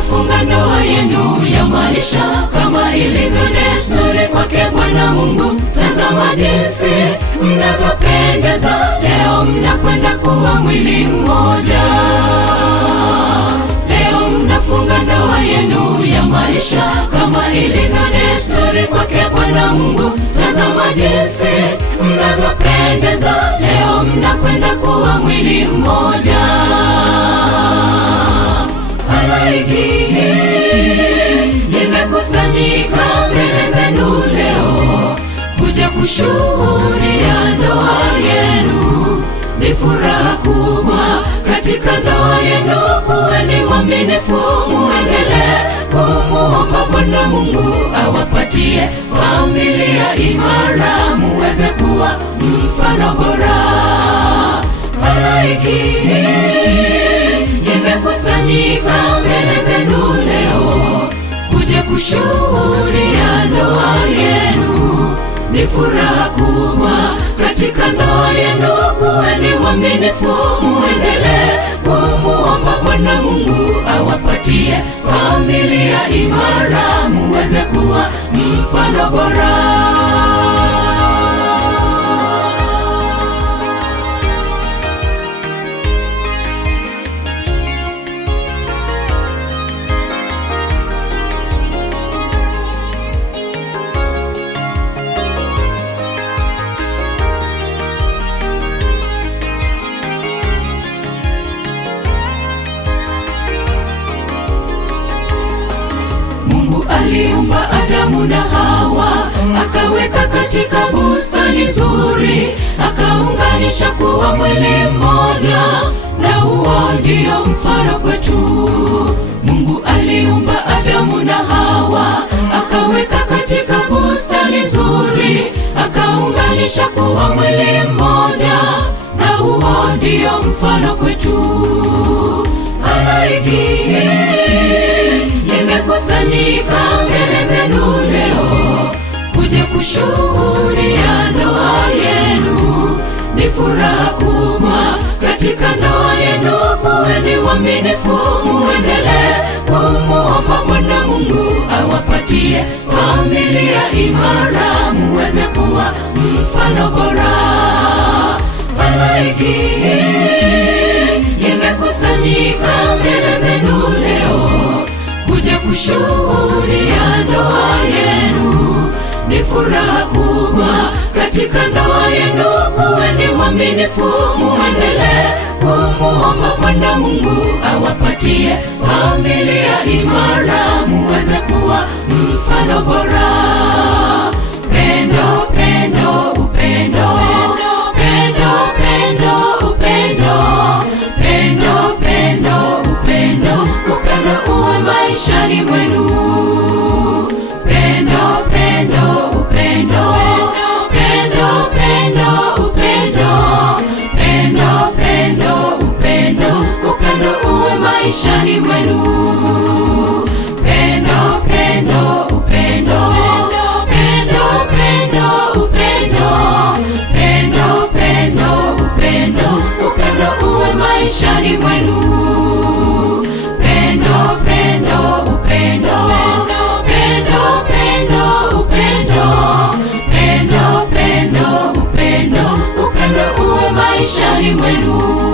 mnafunga ndoa yenu ya maisha kama ilivyo desturi kwake Bwana Mungu. Tazama jinsi mnavyopendeza, leo mnakwenda kuwa mwili mmoja. Leo mnafunga ndoa yenu ya maisha kama ilivyo desturi kwake Bwana Mungu. Tazama jinsi mnavyopendeza, leo mnakwenda kuwa mwili mmoja. Halaiki imekusanyika mbele zenu leo kuja kushuhudia ndoa yenu. Ni furaha kubwa katika ndoa yenu. Kuweni waaminifu, muendelee kumuomba Bwana Mungu awapatie familia imara, muweze kuwa mfano bora. Halaiki imekusanyika mbele zenu leo kuja kushuhudia ndoa yenu. Ni furaha kubwa katika ndoa yenu. Kuweni waaminifu, muendelee kumuomba Bwana Mungu awapatie familia imara, muweze kuwa mfano bora. Aliumba Adamu na Hawa, akaweka katika bustani nzuri, akaunganisha kuwa mwili mmoja, na huo ndio mfano kwetu. Mungu aliumba Adamu na Hawa, akaweka katika bustani nzuri, akaunganisha kuwa mwili mmoja, na huo ndio mfano kwetu. Halaiki imekusanyika mbele zenu leo kuja kushuhudia ndoa yenu. Ni furaha kubwa katika ndoa yenu. Kuweni waaminifu, muendelee kumuomba Bwana Mungu awapatie familia imara, muweze kuwa mfano bora. Halaiki imekusanyika mbele zenu leo kuja kushuhudia ndoa yenu. Ni furaha kubwa katika ndoa yenu. Kuweni waaminifu, muendelee kumuomba Bwana Mungu awapatie familia imara, muweze kuwa mfano bora. Pendo, pendo, upendo, pendo, pendo, upendo, pendo, pendo, upendo, upendo uwe maishani mwenu. Pendo, pendo, upendo, pendo, pendo, upendo, pendo, pendo, upendo, upendo uwe maishani mwenu. Pendo, pendo, upendo, pendo, pendo, upendo, pendo, pendo, upendo, upendo uwe maishani mwenu. Pendo, pendo, upendo, pendo, pendo, upendo, pendo, pendo, upendo, upendo uwe maishani mwenu.